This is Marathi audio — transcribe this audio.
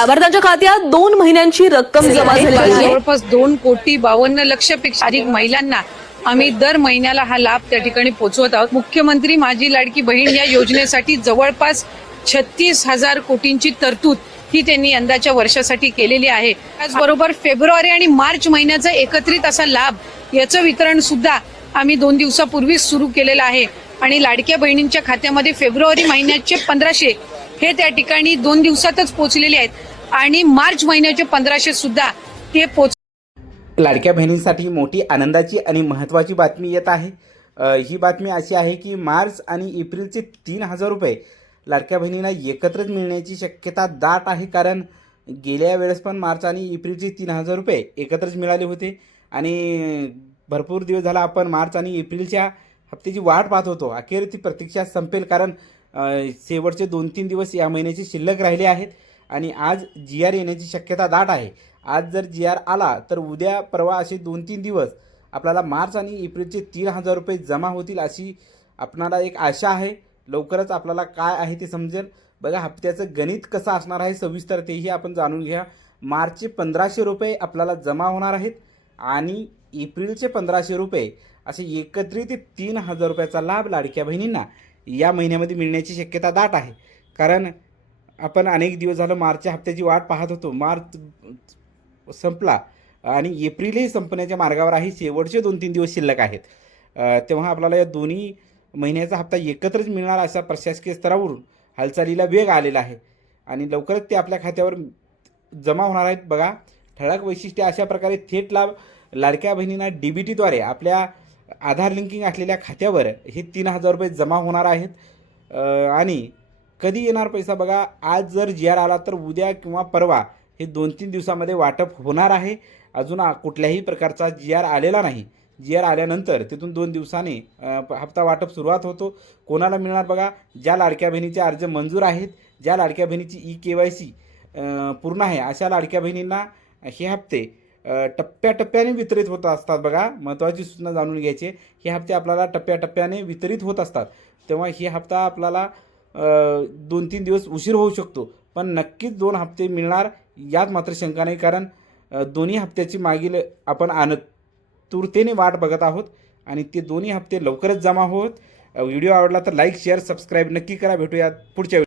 त्यावर त्यांच्या खात्यात 2 महिन्यांची रक्कम जमा झाली आहे। जवळपास 2,52,00,000पेक्षा अधिक महिलांना आम्ही दर महिन्याला हा लाभ त्या ठिकाणी पोहोचवत आहोत। मुख्यमंत्री माझी लाडकी बहीण या योजनेसाठी जवळपास 36,000 कोटींची तरतूद ही त्यांनी यंदाच्या वर्षासाठी केलेली आहे। त्याचबरोबर फेब्रुवारी आणि मार्च महिन्याचा एकत्रित असा लाभ याचं वितरण सुद्धा आम्ही 2 दिवसापूर्वीच सुरू केलेलं आहे आणि लाडक्या बहिणींच्या खात्यामध्ये फेब्रुवारी महिन्याचे 1500 हे त्या ठिकाणी 2 दिवसातच पोहोचलेले आहेत आणि मार्च महिन्याचे 1500 सुद्धा ते लाडक्या बहिणींसाठी मोठी आनंदाची आणि महत्त्वाची बातमी येत आहे। ही बातमी अशी आहे की मार्च आणि एप्रिलचे 3,000 रुपये लाडक्या बहिणींना एकत्रच मिळण्याची शक्यता दाट आहे। कारण गेल्या वेळेस पण मार्च आणि एप्रिलचे 3,000 रुपये एकत्रच मिळाले होते आणि भरपूर दिवस झाला आपण मार्च आणि एप्रिलच्या हप्त्याची वाट पाहत होतो। अखेर ती प्रतीक्षा संपेल कारण शेवटचे 2-3 दिवस या महिन्याचे शिल्लक राहिले आहेत आणि आज GR येण्याची शक्यता दाट आहे। आज जर GR आला तर उद्या परवा असे 2-3 दिवस आपल्याला मार्च आणि एप्रिलचे 3,000 रुपये जमा होतील अशी आपणाला एक आशा आहे। लवकरच आपल्याला काय आहे ते समजेल। बघा हप्त्याचं गणित कसं असणार आहे सविस्तर तेही आपण जाणून घ्या। मार्चचे 1,500 रुपये आपल्याला जमा होणार आहेत आणि एप्रिलचे 1,500 रुपये असे एकत्रित 3,000 रुपयाचा लाभ लाडक्या बहिणींना या महिन्यामध्ये मिळण्याची शक्यता दाट आहे। कारण आपण अनेक दिवस झालं मार्चच्या हप्त्याची वाट पाहत होतो। मार्च संपला आणि एप्रिलही संपण्याच्या मार्गावर आहे। शेवटचे 2-3 दिवस शिल्लक आहेत। तेव्हा आपल्याला या दोन्ही महिन्याचा हप्ता एकत्रच मिळणार अशा प्रशासकीय स्तरावरून हालचालीला वेग आलेला आहे आणि लवकरच ते आपल्या खात्यावर जमा होणार आहेत। बघा ठळक वैशिष्ट्ये अशा प्रकारे थेट लाभ लाडक्या बहिणींना DBTद्वारे आपल्या आधार लिंकिंग असलेल्या खात्यावर हे 3,000 रुपये जमा होणार आहेत। आणि कधी येणार पैसा बघा आज जर GR आला तर उद्या किंवा परवा हे 2-3 दिवसामध्ये वाटप होणार आहे। अजून कुठल्याही प्रकारचा GR आलेला नाही। GR आल्यानंतर तिथून 2 दिवसांनी हप्ता वाटप सुरुवात होतो। कोणाला मिळणार बघा ज्या लाडक्या बहिणीचे अर्ज मंजूर आहेत, ज्या लाडक्या बहिणीची EKYC पूर्ण आहे अशा लाडक्या बहिणींना हे हप्ते टप्प्याटप्प्याने वितरित होत असतात। बघा महत्त्वाची सूचना जाणून घ्यायची, हे हप्ते आपल्याला टप्प्याटप्प्याने वितरित होत असतात। तेव्हा हे हप्ता आपल्याला 2-3 दिवस उशीर होऊ शकतो पण नक्कीच 2 हप्ते मिळणार यात मात्र शंका नाही। कारण दोन्ही हप्त्याची मागील आपण आतुरतेने वाट बघत आहोत आणि ते दोन्ही हप्ते लवकरच जमा होत। व्हिडिओ आवडला तर लाईक शेअर सबस्क्राईब नक्की करा। भेटूया पुढच्या